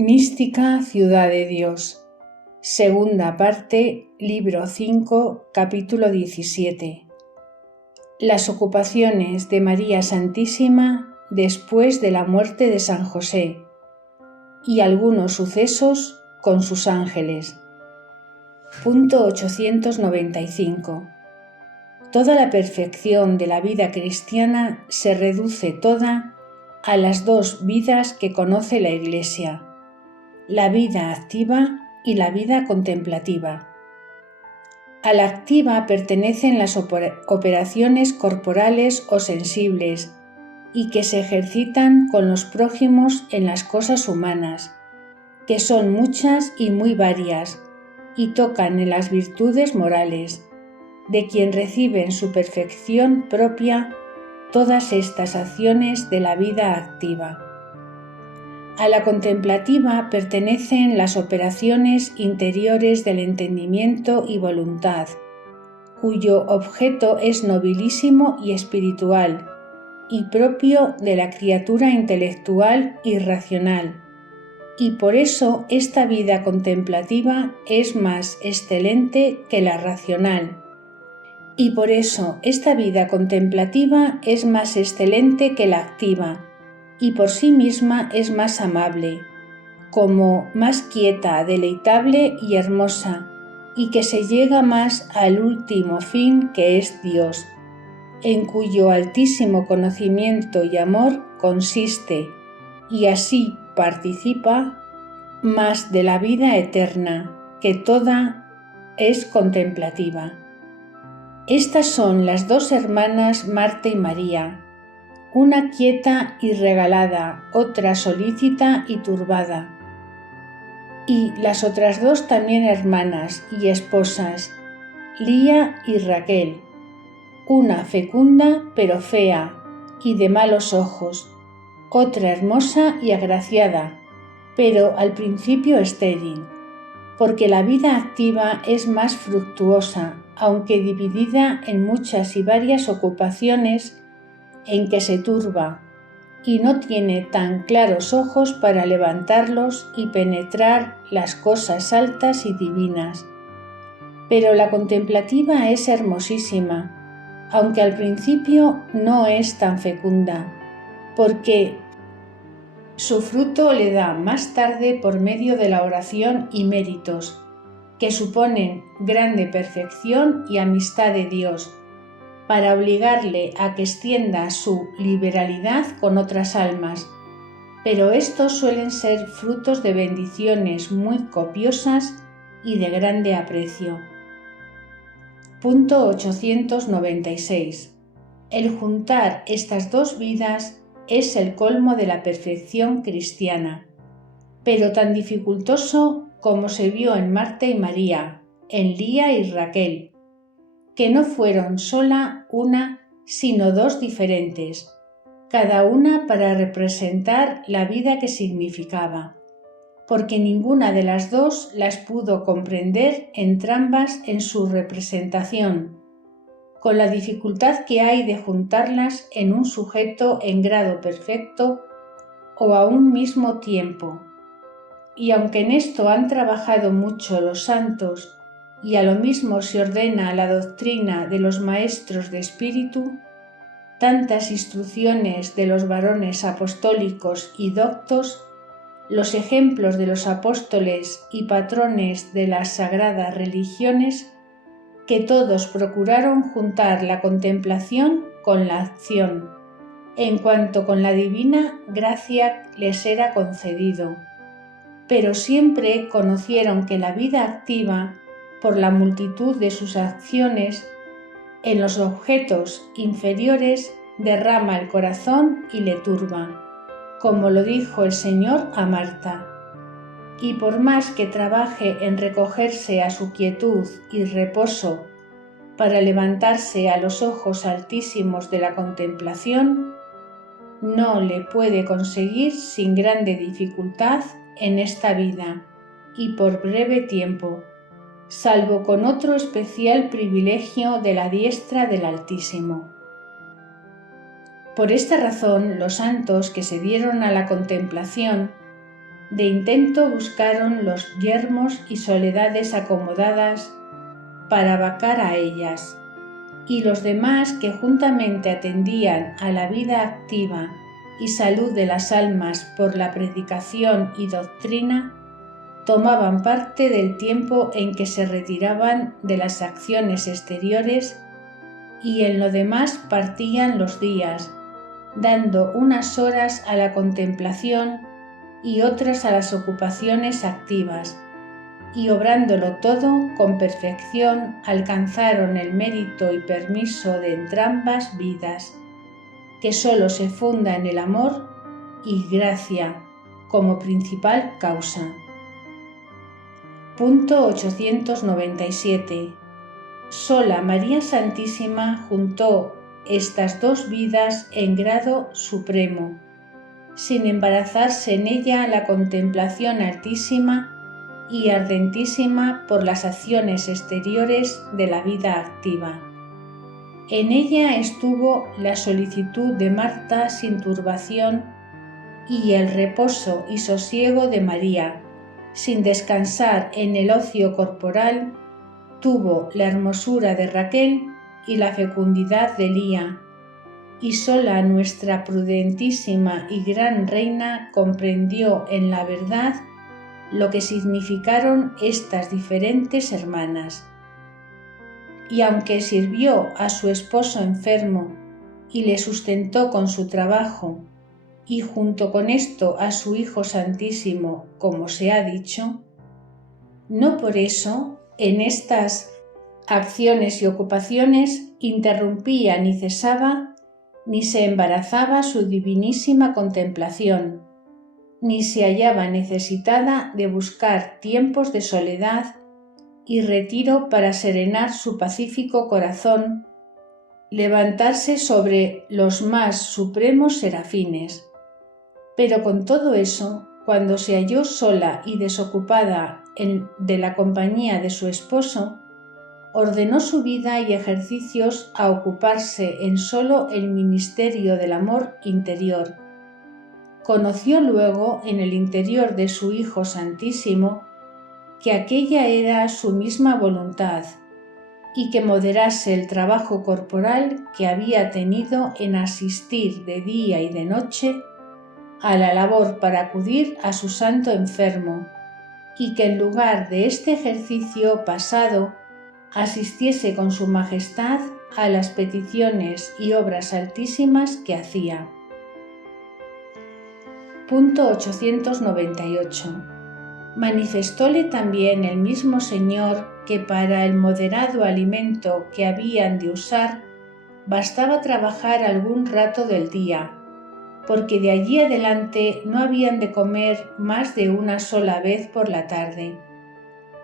Mística Ciudad de Dios. Segunda parte, libro 5, capítulo 17. Las ocupaciones de María Santísima después de la muerte de San José y algunos sucesos con sus ángeles. Punto 895. Toda la perfección de la vida cristiana se reduce toda a las dos vidas que conoce la Iglesia: la vida activa y la vida contemplativa. A la activa pertenecen las operaciones corporales o sensibles y que se ejercitan con los prójimos en las cosas humanas, que son muchas y muy varias, y tocan en las virtudes morales, de quien reciben su perfección propia todas estas acciones de la vida activa. A la contemplativa pertenecen las operaciones interiores del entendimiento y voluntad, cuyo objeto es nobilísimo y espiritual, y propio de la criatura intelectual y racional, y por eso esta vida contemplativa es más excelente que la racional, y por eso esta vida contemplativa es más excelente que la activa, y por sí misma es más amable, como más quieta, deleitable y hermosa, y que se llega más al último fin, que es Dios, en cuyo altísimo conocimiento y amor consiste, y así participa más de la vida eterna, que toda es contemplativa. Estas son las dos hermanas Marta y María, una quieta y regalada, otra solícita y turbada. Y las otras dos también hermanas y esposas, Lía y Raquel, una fecunda pero fea y de malos ojos, otra hermosa y agraciada, pero al principio estéril, porque la vida activa es más fructuosa, aunque dividida en muchas y varias ocupaciones en que se turba, y no tiene tan claros ojos para levantarlos y penetrar las cosas altas y divinas. Pero la contemplativa es hermosísima, aunque al principio no es tan fecunda, porque su fruto le da más tarde por medio de la oración y méritos, que suponen grande perfección y amistad de Dios, para obligarle a que extienda su liberalidad con otras almas, pero estos suelen ser frutos de bendiciones muy copiosas y de grande aprecio. Punto 896. El juntar estas dos vidas es el colmo de la perfección cristiana, pero tan dificultoso como se vio en Marta y María, en Lía y Raquel, que no fueron sola una, sino dos diferentes, cada una para representar la vida que significaba, porque ninguna de las dos las pudo comprender entrambas en su representación, con la dificultad que hay de juntarlas en un sujeto en grado perfecto o a un mismo tiempo. Y aunque en esto han trabajado mucho los santos, y a lo mismo se ordena la doctrina de los maestros de espíritu, tantas instrucciones de los varones apostólicos y doctos, los ejemplos de los apóstoles y patrones de las sagradas religiones, que todos procuraron juntar la contemplación con la acción, en cuanto con la divina gracia les era concedido, pero siempre conocieron que la vida activa, por la multitud de sus acciones, en los objetos inferiores derrama el corazón y le turba, como lo dijo el Señor a Marta. Y por más que trabaje en recogerse a su quietud y reposo para levantarse a los ojos altísimos de la contemplación, no le puede conseguir sin grande dificultad en esta vida y por breve tiempo, salvo con otro especial privilegio de la diestra del Altísimo. Por esta razón, los santos que se dieron a la contemplación De intento buscaron los yermos y soledades acomodadas para vacar a ellas, y los demás que juntamente atendían a la vida activa y salud de las almas por la predicación y doctrina, tomaban parte del tiempo en que se retiraban de las acciones exteriores y en lo demás partían los días, dando unas horas a la contemplación y otras a las ocupaciones activas, y obrándolo todo con perfección alcanzaron el mérito y permiso de entrambas vidas, que sólo se funda en el amor y gracia como principal causa. Punto 897. Sola María Santísima juntó estas dos vidas en grado supremo, sin embarazarse en ella la contemplación altísima y ardentísima por las acciones exteriores de la vida activa. En ella estuvo la solicitud de Marta sin turbación y el reposo y sosiego de María, sin descansar en el ocio corporal, tuvo la hermosura de Raquel y la fecundidad de Lía, y sola nuestra prudentísima y gran reina comprendió en la verdad lo que significaron estas diferentes hermanas. Y aunque sirvió a su esposo enfermo y le sustentó con su trabajo, y junto con esto a su Hijo Santísimo, como se ha dicho, no por eso en estas acciones y ocupaciones interrumpía ni cesaba ni se embarazaba su divinísima contemplación, ni se hallaba necesitada de buscar tiempos de soledad y retiro para serenar su pacífico corazón, levantarse sobre los más supremos serafines. Pero con todo eso, cuando se halló sola y desocupada de la compañía de su esposo, ordenó su vida y ejercicios a ocuparse en solo el ministerio del amor interior. Conoció luego en el interior de su Hijo Santísimo que aquella era su misma voluntad y que moderase el trabajo corporal que había tenido en asistir de día y de noche a la labor para acudir a su santo enfermo, y que en lugar de este ejercicio pasado asistiese con su majestad a las peticiones y obras altísimas que hacía. Punto 898. Manifestóle también el mismo Señor que para el moderado alimento que habían de usar bastaba trabajar algún rato del día, porque de allí adelante no habían de comer más de una sola vez por la tarde,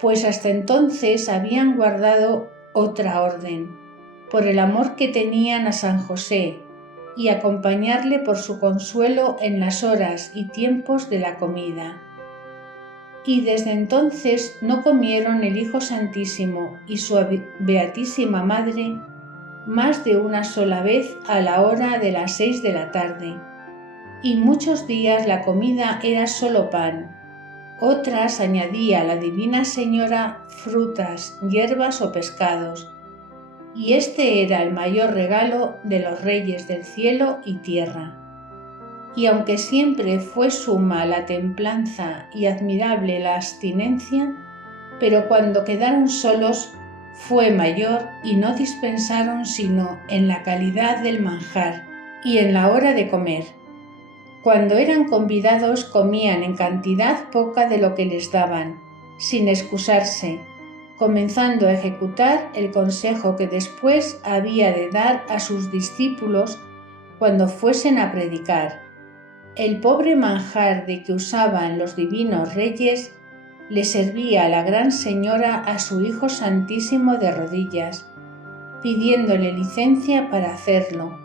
pues hasta entonces habían guardado otra orden, por el amor que tenían a San José, y acompañarle por su consuelo en las horas y tiempos de la comida. Y desde entonces no comieron el Hijo Santísimo y su Beatísima Madre más de una sola vez a la hora de las 6 de la tarde, y muchos días la comida era solo pan, otras añadía la Divina Señora frutas, hierbas o pescados, y este era el mayor regalo de los reyes del cielo y tierra. Y aunque siempre fue suma la templanza y admirable la abstinencia, pero cuando quedaron solos fue mayor y no dispensaron sino en la calidad del manjar y en la hora de comer. Cuando eran convidados comían en cantidad poca de lo que les daban, sin excusarse, comenzando a ejecutar el consejo que después había de dar a sus discípulos cuando fuesen a predicar. El pobre manjar de que usaban los divinos reyes le servía a la Gran Señora a su Hijo Santísimo de rodillas, pidiéndole licencia para hacerlo,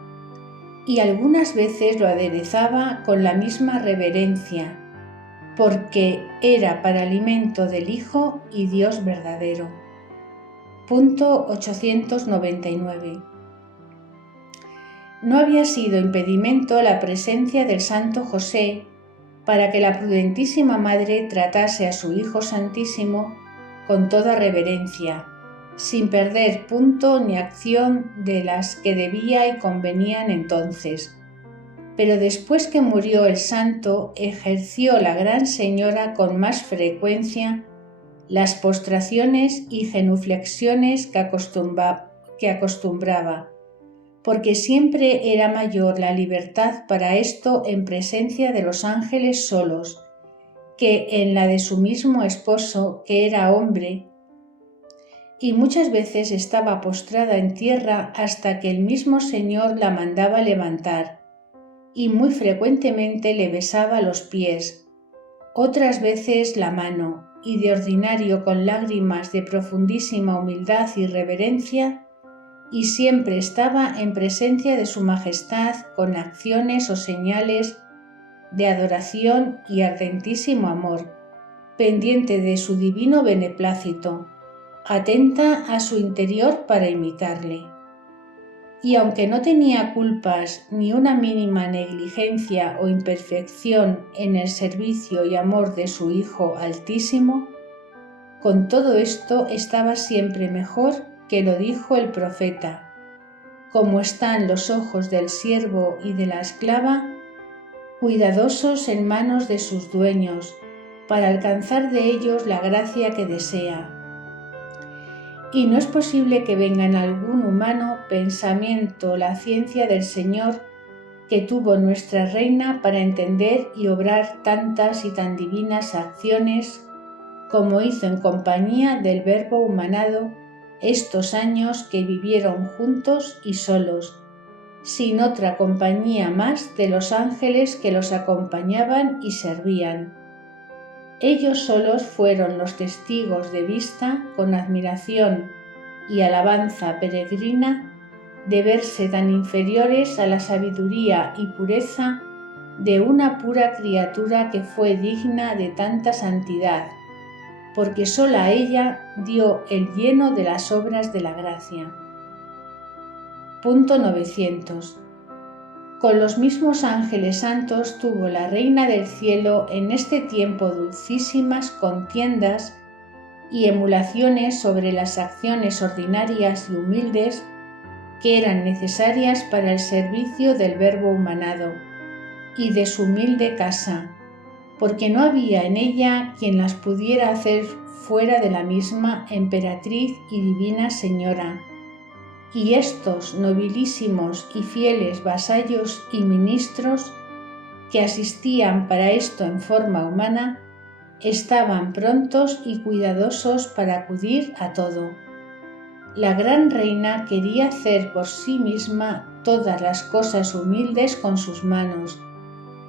y algunas veces lo aderezaba con la misma reverencia, porque era para alimento del Hijo y Dios verdadero. Punto 899. No había sido impedimento la presencia del Santo José para que la prudentísima Madre tratase a su Hijo Santísimo con toda reverencia, sin perder punto ni acción de las que debía y convenían entonces. Pero después que murió el santo, ejerció la Gran Señora con más frecuencia las postraciones y genuflexiones que acostumbraba, porque siempre era mayor la libertad para esto en presencia de los ángeles solos, que en la de su mismo esposo, que era hombre, y muchas veces estaba postrada en tierra hasta que el mismo Señor la mandaba levantar, y muy frecuentemente le besaba los pies, otras veces la mano, y de ordinario con lágrimas de profundísima humildad y reverencia, y siempre estaba en presencia de su Majestad con acciones o señales de adoración y ardentísimo amor, pendiente de su divino beneplácito, atenta a su interior para imitarle. Y aunque no tenía culpas ni una mínima negligencia o imperfección en el servicio y amor de su Hijo Altísimo, con todo esto estaba siempre mejor que lo dijo el profeta: como están los ojos del siervo y de la esclava, cuidadosos en manos de sus dueños, para alcanzar de ellos la gracia que desea. Y no es posible que venga en algún humano pensamiento la ciencia del Señor que tuvo nuestra Reina para entender y obrar tantas y tan divinas acciones como hizo en compañía del Verbo humanado estos años que vivieron juntos y solos, sin otra compañía más de los ángeles que los acompañaban y servían. Ellos solos fueron los testigos de vista con admiración y alabanza peregrina de verse tan inferiores a la sabiduría y pureza de una pura criatura que fue digna de tanta santidad, porque sola ella dio el lleno de las obras de la gracia. Punto 900. Con los mismos ángeles santos tuvo la Reina del Cielo en este tiempo dulcísimas contiendas y emulaciones sobre las acciones ordinarias y humildes que eran necesarias para el servicio del Verbo humanado y de su humilde casa, porque no había en ella quien las pudiera hacer fuera de la misma emperatriz y divina señora. Y estos nobilísimos y fieles vasallos y ministros que asistían para esto en forma humana, estaban prontos y cuidadosos para acudir a todo. La gran reina quería hacer por sí misma todas las cosas humildes con sus manos,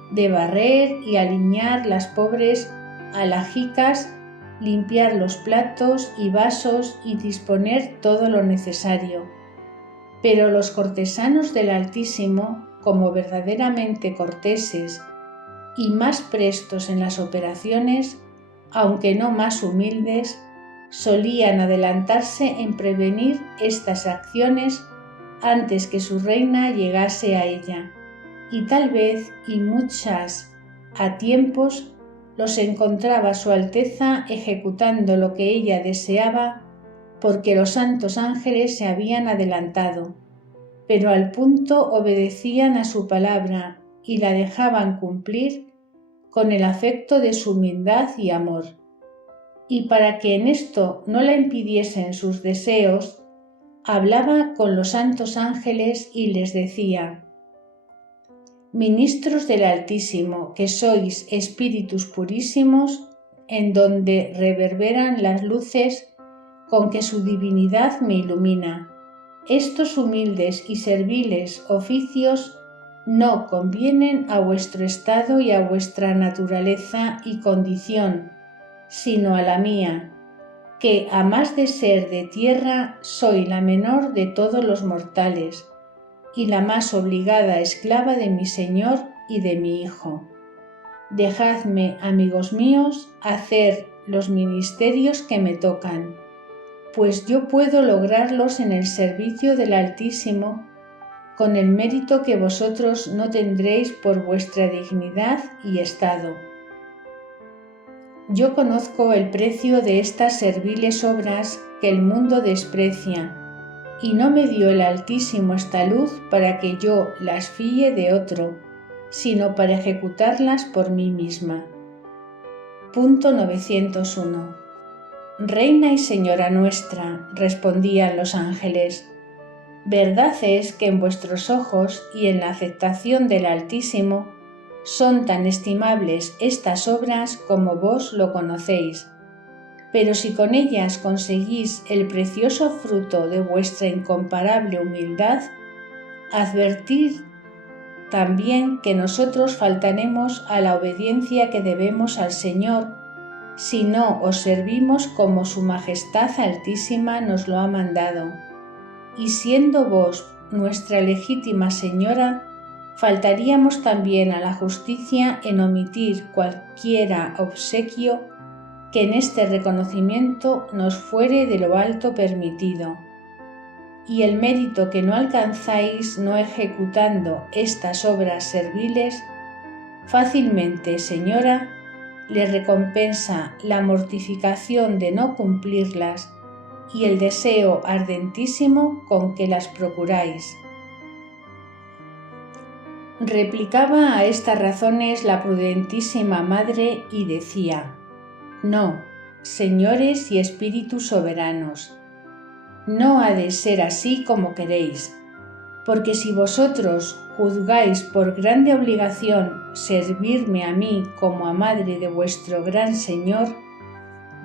de barrer y aliñar las pobres alajicas, limpiar los platos y vasos y disponer todo lo necesario. Pero los cortesanos del Altísimo, como verdaderamente corteses y más prestos en las operaciones, aunque no más humildes, solían adelantarse en prevenir estas acciones antes que su reina llegase a ella, y tal vez y muchas a tiempos los encontraba su Alteza ejecutando lo que ella deseaba, porque los santos ángeles se habían adelantado, pero al punto obedecían a su palabra y la dejaban cumplir con el afecto de su humildad y amor. Y para que en esto no la impidiesen sus deseos, hablaba con los santos ángeles y les decía: ministros del Altísimo, que sois espíritus purísimos, en donde reverberan las luces con que su divinidad me ilumina. Estos humildes y serviles oficios no convienen a vuestro estado y a vuestra naturaleza y condición, sino a la mía, que a más de ser de tierra soy la menor de todos los mortales, y la más obligada esclava de mi Señor y de mi Hijo. Dejadme, amigos míos, hacer los ministerios que me tocan, pues yo puedo lograrlos en el servicio del Altísimo, con el mérito que vosotros no tendréis por vuestra dignidad y estado. Yo conozco el precio de estas serviles obras que el mundo desprecia, y no me dio el Altísimo esta luz para que yo las fíe de otro, sino para ejecutarlas por mí misma. Punto 901. Reina y Señora nuestra, respondían los ángeles, verdad es que en vuestros ojos y en la aceptación del Altísimo son tan estimables estas obras como vos lo conocéis, pero si con ellas conseguís el precioso fruto de vuestra incomparable humildad, advertid también que nosotros faltaremos a la obediencia que debemos al Señor si no os servimos como Su Majestad Altísima nos lo ha mandado. Y siendo vos nuestra legítima Señora, faltaríamos también a la justicia en omitir cualquiera obsequio que en este reconocimiento nos fuere de lo alto permitido. Y el mérito que no alcanzáis no ejecutando estas obras serviles, fácilmente, Señora, le recompensa la mortificación de no cumplirlas y el deseo ardentísimo con que las procuráis. Replicaba a estas razones la prudentísima madre y decía: no, señores y espíritus soberanos, no ha de ser así como queréis, porque si vosotros juzgáis por grande obligación servirme a mí como a madre de vuestro gran Señor,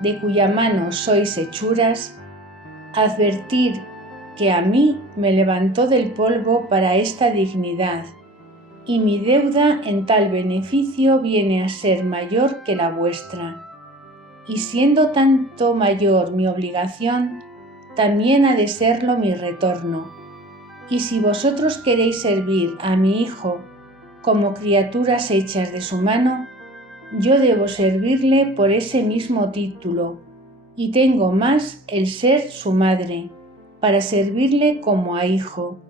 de cuya mano sois hechuras, advertir que a mí me levantó del polvo para esta dignidad, y mi deuda en tal beneficio viene a ser mayor que la vuestra. Y siendo tanto mayor mi obligación, también ha de serlo mi retorno. Y si vosotros queréis servir a mi Hijo como criaturas hechas de su mano, yo debo servirle por ese mismo título, y tengo más el ser su madre, para servirle como a hijo,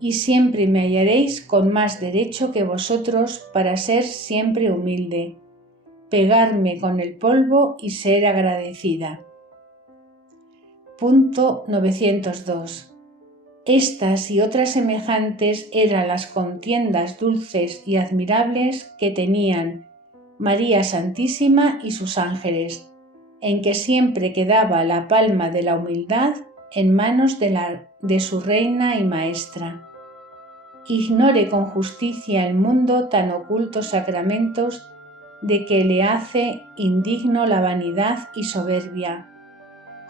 y siempre me hallaréis con más derecho que vosotros para ser siempre humilde, pegarme con el polvo y ser agradecida. Punto 902. Estas y otras semejantes eran las contiendas dulces y admirables que tenían María Santísima y sus ángeles, en que siempre quedaba la palma de la humildad en manos de su reina y maestra. Ignore con justicia el mundo tan ocultos sacramentos de que le hace indigno la vanidad y soberbia.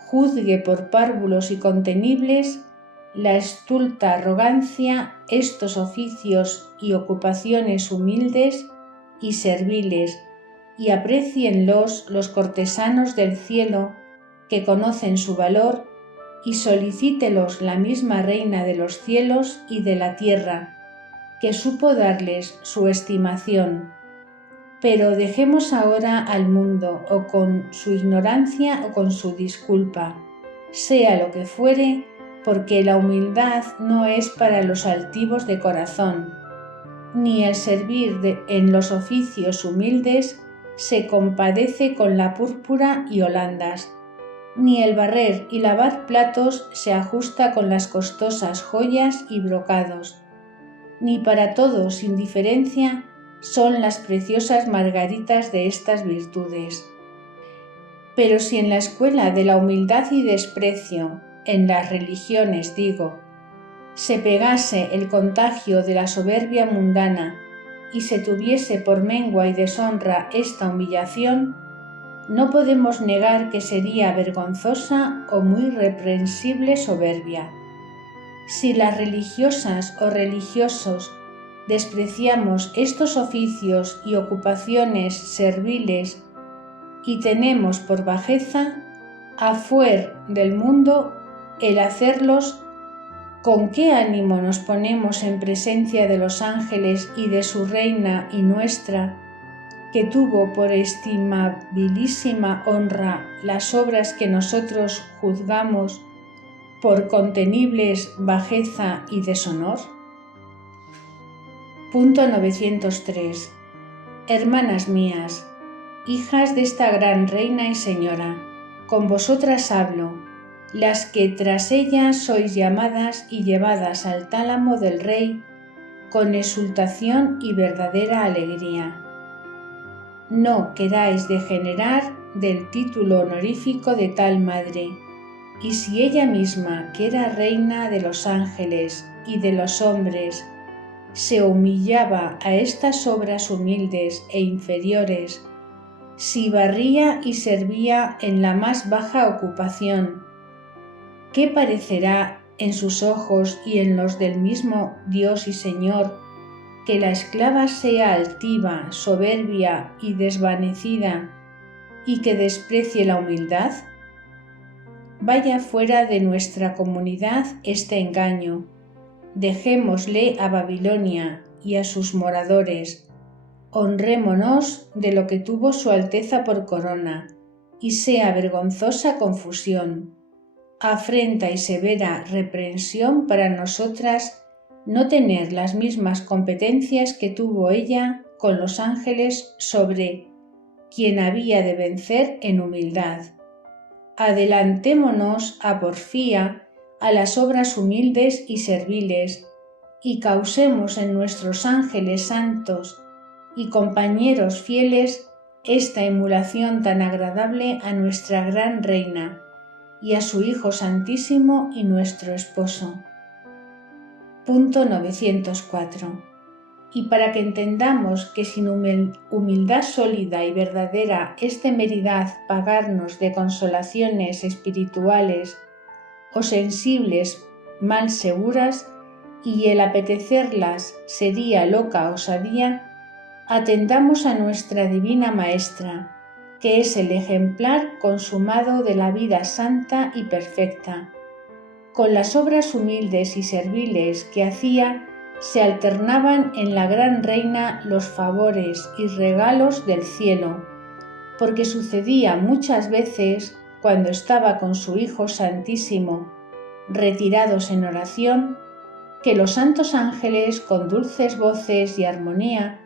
Juzgue por párvulos y contenibles la estulta arrogancia estos oficios y ocupaciones humildes y serviles, y aprécienlos los cortesanos del cielo que conocen su valor, y solicítelos la misma Reina de los cielos y de la tierra, que supo darles su estimación. Pero dejemos ahora al mundo, o con su ignorancia o con su disculpa, sea lo que fuere, porque la humildad no es para los altivos de corazón, ni el servir en los oficios humildes se compadece con la púrpura y holandas, ni el barrer y lavar platos se ajusta con las costosas joyas y brocados, ni para todos sin diferencia son las preciosas margaritas de estas virtudes. Pero si en la escuela de la humildad y desprecio, en las religiones digo, se pegase el contagio de la soberbia mundana y se tuviese por mengua y deshonra esta humillación, no podemos negar que sería vergonzosa o muy reprensible soberbia. Si las religiosas o religiosos despreciamos estos oficios y ocupaciones serviles y tenemos por bajeza, afuer del mundo, el hacerlos, ¿con qué ánimo nos ponemos en presencia de los ángeles y de su Reina y nuestra, que tuvo por estimabilísima honra las obras que nosotros juzgamos por contenibles bajeza y deshonor? Punto 903. Hermanas mías, hijas de esta gran reina y señora, con vosotras hablo, las que tras ella sois llamadas y llevadas al tálamo del Rey con exultación y verdadera alegría. No queráis degenerar del título honorífico de tal madre, y si ella misma, que era reina de los ángeles y de los hombres, se humillaba a estas obras humildes e inferiores, si barría y servía en la más baja ocupación, ¿qué parecerá en sus ojos y en los del mismo Dios y Señor que la esclava sea altiva, soberbia y desvanecida y que desprecie la humildad? Vaya fuera de nuestra comunidad este engaño. Dejémosle a Babilonia y a sus moradores. Honrémonos de lo que tuvo su Alteza por corona, y sea vergonzosa confusión, afrenta y severa reprensión para nosotras no tener las mismas competencias que tuvo ella con los ángeles sobre quien había de vencer en humildad. Adelantémonos a porfía a las obras humildes y serviles, y causemos en nuestros ángeles santos y compañeros fieles esta emulación tan agradable a nuestra gran reina y a su Hijo Santísimo y nuestro Esposo. Punto 904. Y para que entendamos que sin humildad sólida y verdadera es temeridad pagarnos de consolaciones espirituales o sensibles mal seguras, y el apetecerlas sería loca osadía, atendamos a nuestra Divina Maestra, que es el ejemplar consumado de la vida santa y perfecta. Con las obras humildes y serviles que hacía, se alternaban en la gran reina los favores y regalos del cielo, porque sucedía muchas veces, cuando estaba con su Hijo Santísimo, retirados en oración, que los santos ángeles con dulces voces y armonía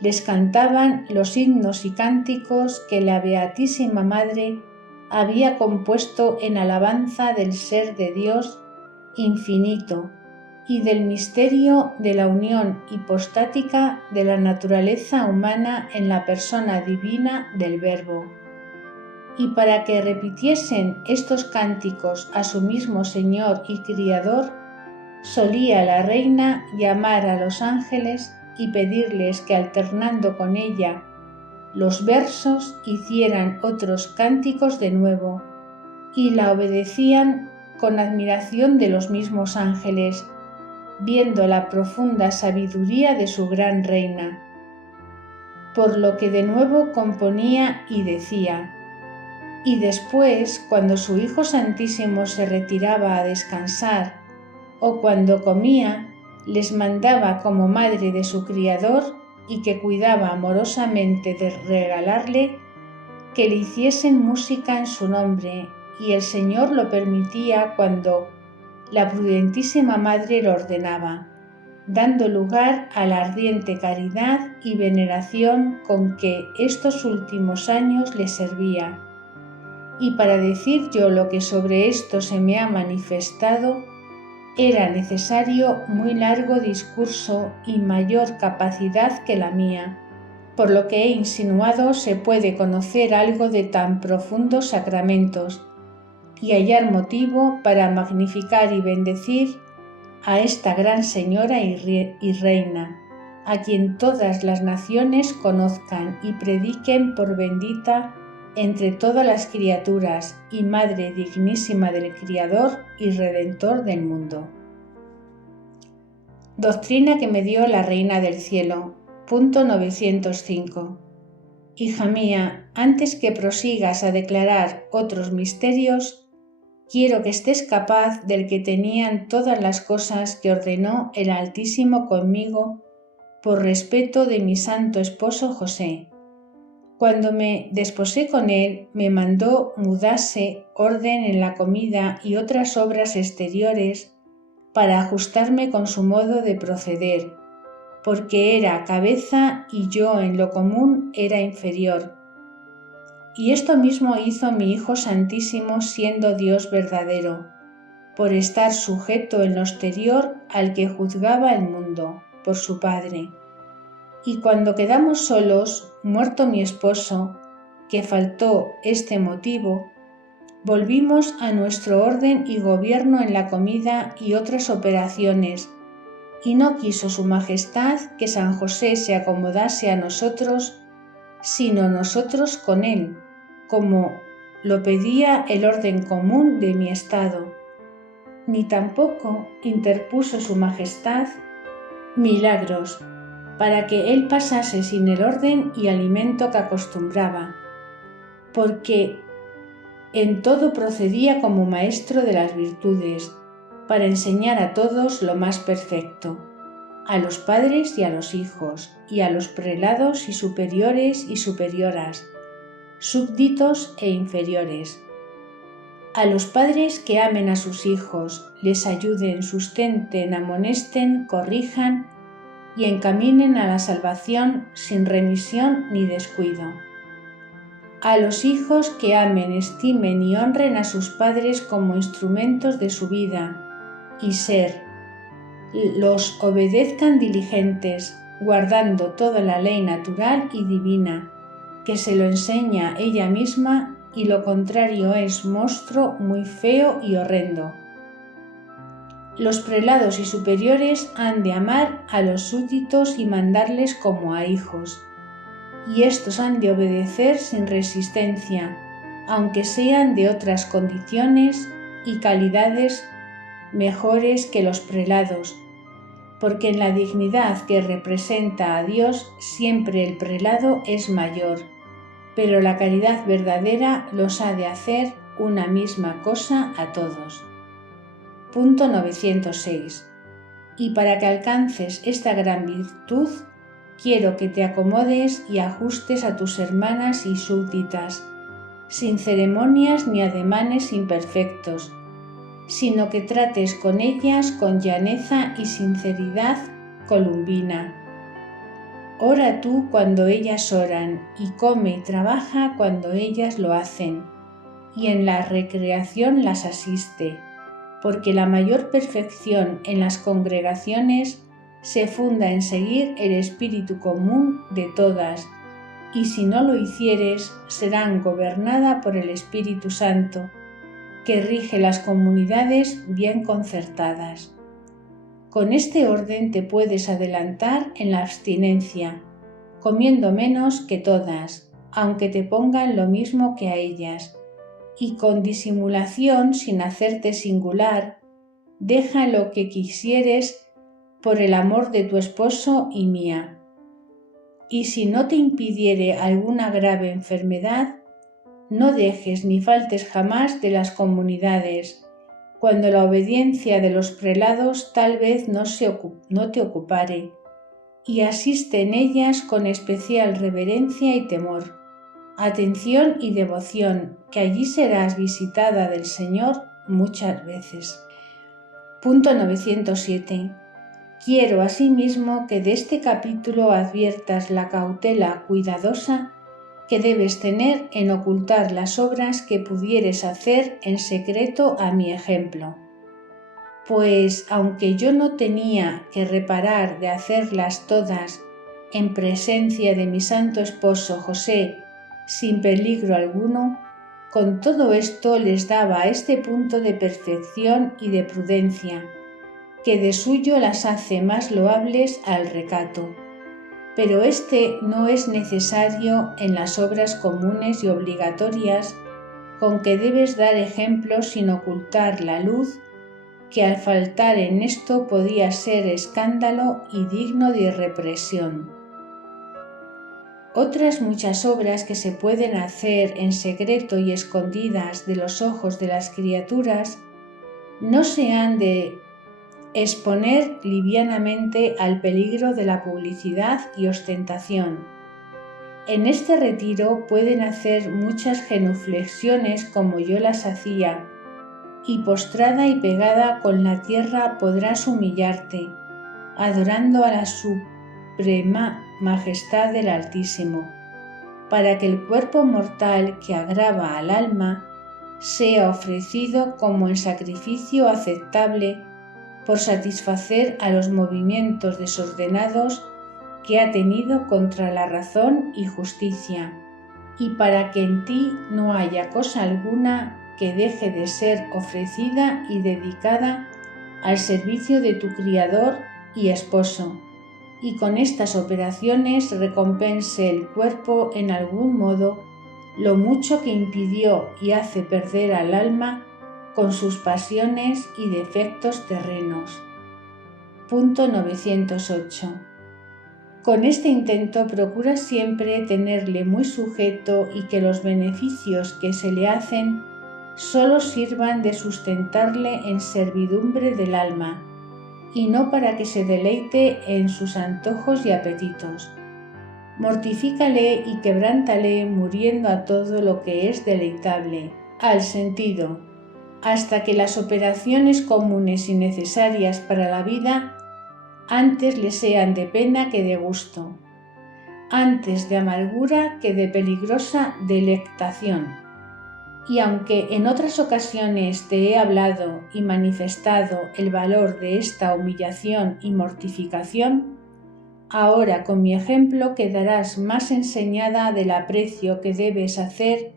les cantaban los himnos y cánticos que la Beatísima Madre había compuesto en alabanza del Ser de Dios infinito y del misterio de la unión hipostática de la naturaleza humana en la persona divina del Verbo. Y para que repitiesen estos cánticos a su mismo Señor y Criador, solía la reina llamar a los ángeles y pedirles que alternando con ella los versos hicieran otros cánticos de nuevo, y la obedecían con admiración de los mismos ángeles, viendo la profunda sabiduría de su gran reina. Por lo que de nuevo componía y decía, y después, cuando su Hijo Santísimo se retiraba a descansar, o cuando comía, les mandaba como madre de su Criador y que cuidaba amorosamente de regalarle, que le hiciesen música en su nombre, y el Señor lo permitía cuando la prudentísima madre lo ordenaba, dando lugar a la ardiente caridad y veneración con que estos últimos años le servía. Y para decir yo lo que sobre esto se me ha manifestado, era necesario muy largo discurso y mayor capacidad que la mía. Por lo que he insinuado se puede conocer algo de tan profundos sacramentos y hallar motivo para magnificar y bendecir a esta gran Señora y Reina, a quien todas las naciones conozcan y prediquen por bendita entre todas las criaturas y Madre dignísima del Criador y Redentor del mundo. Doctrina que me dio la Reina del Cielo. Punto 905. Hija mía, antes que prosigas a declarar otros misterios, quiero que estés capaz del que tenían todas las cosas que ordenó el Altísimo conmigo por respeto de mi santo esposo José. Cuando me desposé con él, me mandó mudase orden en la comida y otras obras exteriores para ajustarme con su modo de proceder, porque era cabeza y yo en lo común era inferior, Y esto mismo hizo mi Hijo Santísimo siendo Dios verdadero, por estar sujeto en lo exterior al que juzgaba el mundo, por su Padre. Y cuando quedamos solos, muerto mi esposo, que faltó este motivo, volvimos a nuestro orden y gobierno en la comida y otras operaciones, y no quiso su Majestad que San José se acomodase a nosotros, sino nosotros con él, como lo pedía el orden común de mi estado. Ni tampoco interpuso su Majestad milagros, para que él pasase sin el orden y alimento que acostumbraba, porque en todo procedía como maestro de las virtudes, para enseñar a todos lo más perfecto, a los padres y a los hijos, y a los prelados y superiores y superioras, súbditos e inferiores. A los padres que amen a sus hijos, les ayuden, sustenten, amonesten, corrijan y encaminen a la salvación sin remisión ni descuido. A los hijos que amen, estimen y honren a sus padres como instrumentos de su vida y ser, los obedezcan diligentes, guardando toda la ley natural y divina, que se lo enseña ella misma, y lo contrario es monstruo muy feo y horrendo. Los prelados y superiores han de amar a los súbditos y mandarles como a hijos, y estos han de obedecer sin resistencia, aunque sean de otras condiciones y calidades mejores que los prelados, porque en la dignidad que representa a Dios siempre el prelado es mayor, pero la caridad verdadera los ha de hacer una misma cosa a todos. Punto 906. Y para que alcances esta gran virtud, quiero que te acomodes y ajustes a tus hermanas y súbditas, sin ceremonias ni ademanes imperfectos, sino que trates con ellas con llaneza y sinceridad columbina. Ora tú cuando ellas oran, y come y trabaja cuando ellas lo hacen, y en la recreación las asiste, porque la mayor perfección en las congregaciones se funda en seguir el espíritu común de todas, y si no lo hicieres, serán gobernada por el Espíritu Santo, que rige las comunidades bien concertadas. Con este orden te puedes adelantar en la abstinencia, comiendo menos que todas, aunque te pongan lo mismo que a ellas, y con disimulación, sin hacerte singular, deja lo que quisieres por el amor de tu esposo y mía. Y si no te impidiere alguna grave enfermedad, no dejes ni faltes jamás de las comunidades, cuando la obediencia de los prelados tal vez no te ocupare, y asiste en ellas con especial reverencia y temor, atención y devoción, que allí serás visitada del Señor muchas veces. Punto 907. Quiero asimismo que de este capítulo adviertas la cautela cuidadosa que debes tener en ocultar las obras que pudieres hacer en secreto a mi ejemplo. Pues aunque yo no tenía que reparar de hacerlas todas en presencia de mi santo esposo José sin peligro alguno, con todo esto les daba este punto de perfección y de prudencia, que de suyo las hace más loables al recato. Pero este no es necesario en las obras comunes y obligatorias, con que debes dar ejemplo sin ocultar la luz, que al faltar en esto podía ser escándalo y digno de represión. Otras muchas obras que se pueden hacer en secreto y escondidas de los ojos de las criaturas no se han de exponer livianamente al peligro de la publicidad y ostentación. En este retiro pueden hacer muchas genuflexiones como yo las hacía, y postrada y pegada con la tierra podrás humillarte, adorando a la suprema majestad del Altísimo. para que el cuerpo mortal que agrava al alma sea ofrecido como en sacrificio aceptable por satisfacer a los movimientos desordenados que ha tenido contra la razón y justicia, y para que en ti no haya cosa alguna que deje de ser ofrecida y dedicada al servicio de tu Criador y Esposo, y con estas operaciones recompense el cuerpo en algún modo lo mucho que impidió y hace perder al alma con sus pasiones y defectos terrenos. Punto 908. Con este intento procura siempre tenerle muy sujeto y que los beneficios que se le hacen solo sirvan de sustentarle en servidumbre del alma, y no para que se deleite en sus antojos y apetitos. Mortifícale y quebrántale muriendo a todo lo que es deleitable, al sentido, hasta que las operaciones comunes y necesarias para la vida antes le sean de pena que de gusto, antes de amargura que de peligrosa delectación. Y aunque en otras ocasiones te he hablado y manifestado el valor de esta humillación y mortificación, ahora con mi ejemplo quedarás más enseñada del aprecio que debes hacer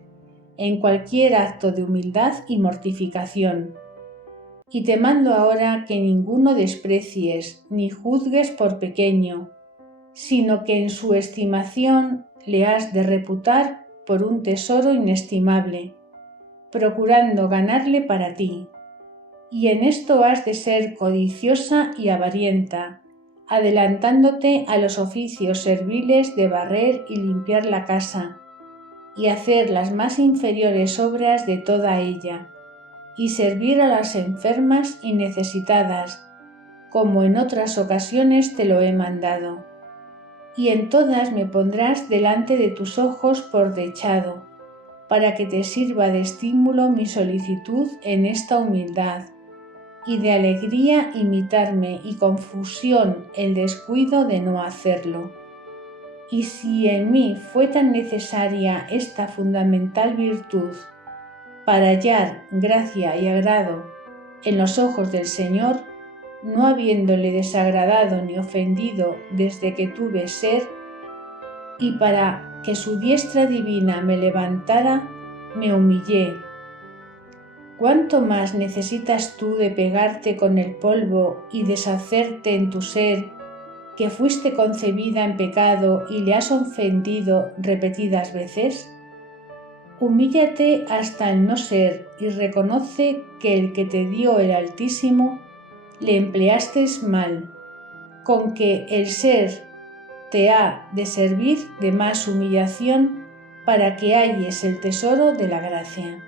en cualquier acto de humildad y mortificación. Y te mando ahora que ninguno desprecies ni juzgues por pequeño, sino que en su estimación le has de reputar por un tesoro inestimable, procurando ganarle para ti. Y en esto has de ser codiciosa y avarienta, adelantándote a los oficios serviles de barrer y limpiar la casa, y hacer las más inferiores obras de toda ella, y servir a las enfermas y necesitadas, como en otras ocasiones te lo he mandado. Y en todas me pondrás delante de tus ojos por dechado, para que te sirva de estímulo mi solicitud en esta humildad, y de alegría imitarme y confusión el descuido de no hacerlo. Y si en mí fue tan necesaria esta fundamental virtud para hallar gracia y agrado en los ojos del Señor, no habiéndole desagradado ni ofendido desde que tuve ser, y para que su diestra divina me levantara, me humillé. ¿Cuánto más necesitas tú de pegarte con el polvo y deshacerte en tu ser, que fuiste concebida en pecado y le has ofendido repetidas veces? Humíllate hasta el no ser y reconoce que el que te dio el Altísimo le empleaste mal, con que el ser te ha de servir de más humillación para que halles el tesoro de la gracia.